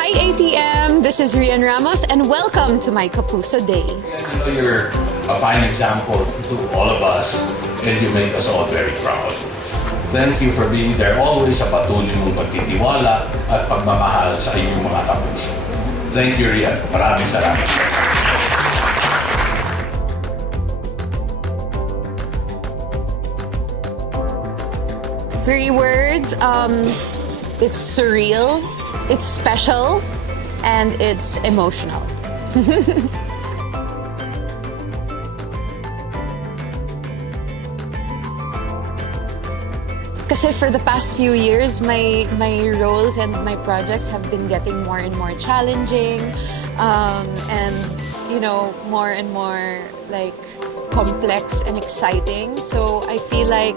Hi ATM, this is Rhian Ramos and welcome to my Kapuso Day. You know, you're a fine example to all of us and you make us all very proud. Thank you for being there always sa patuloy mong pagtitiwala at pagmamahal sa inyong mga kapuso. Thank you, Rhian. Maraming salamat. Three words, it's surreal, it's special, and it's emotional. Kasi for the past few years, my roles and my projects have been getting more and more challenging, and you know, more and more like complex and exciting. So I feel like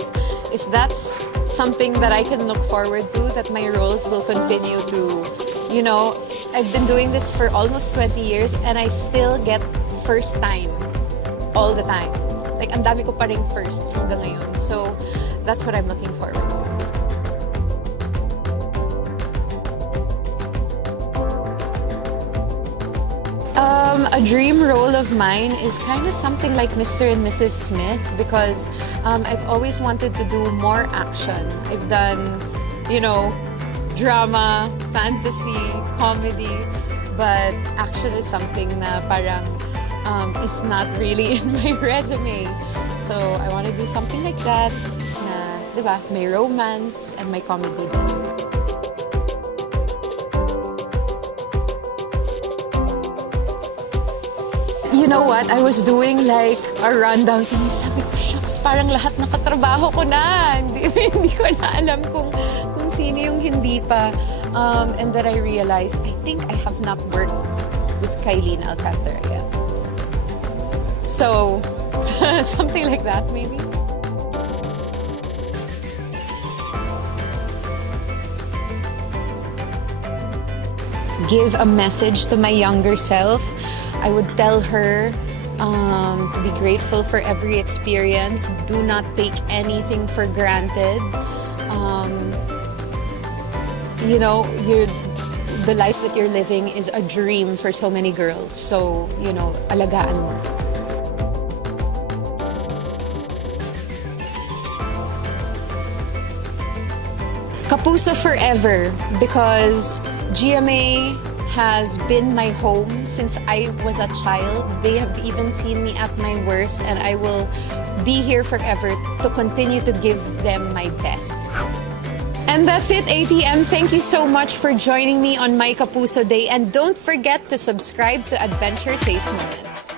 if that's something that I can look forward to, that my roles will continue to, you know, I've been doing this for almost 20 years and I still get first time all the time. Like, ang dami ko pa ring firsts hanggang ngayon. So, that's what I'm looking forward to. A dream role of mine is kind of something like Mr. and Mrs. Smith because I've always wanted to do more action. I've done, you know, drama, fantasy, comedy, but action is something na parang it's not really in my resume. So I want to do something like that na, diba, may romance and may comedy din. You know what? I was doing like a rundown and sabi ko, shucks, parang lahat nakatrabaho ko na. Hindi ko na alam kung sino yung hindi pa. And then I realized, I think I have not worked with Kailin Alcantara yet. So, something like that maybe. Give a message to my younger self. I would tell her to be grateful for every experience. Do not take anything for granted. You know, the life that you're living is a dream for so many girls. So, you know, alagaan mo. Kapuso forever because GMA has been my home since I was a child. They have even seen me at my worst and I will be here forever to continue to give them my best. And that's it, ATM. Thank you so much for joining me on my Kapuso Day and don't forget to subscribe to Adventure.Taste.Moments.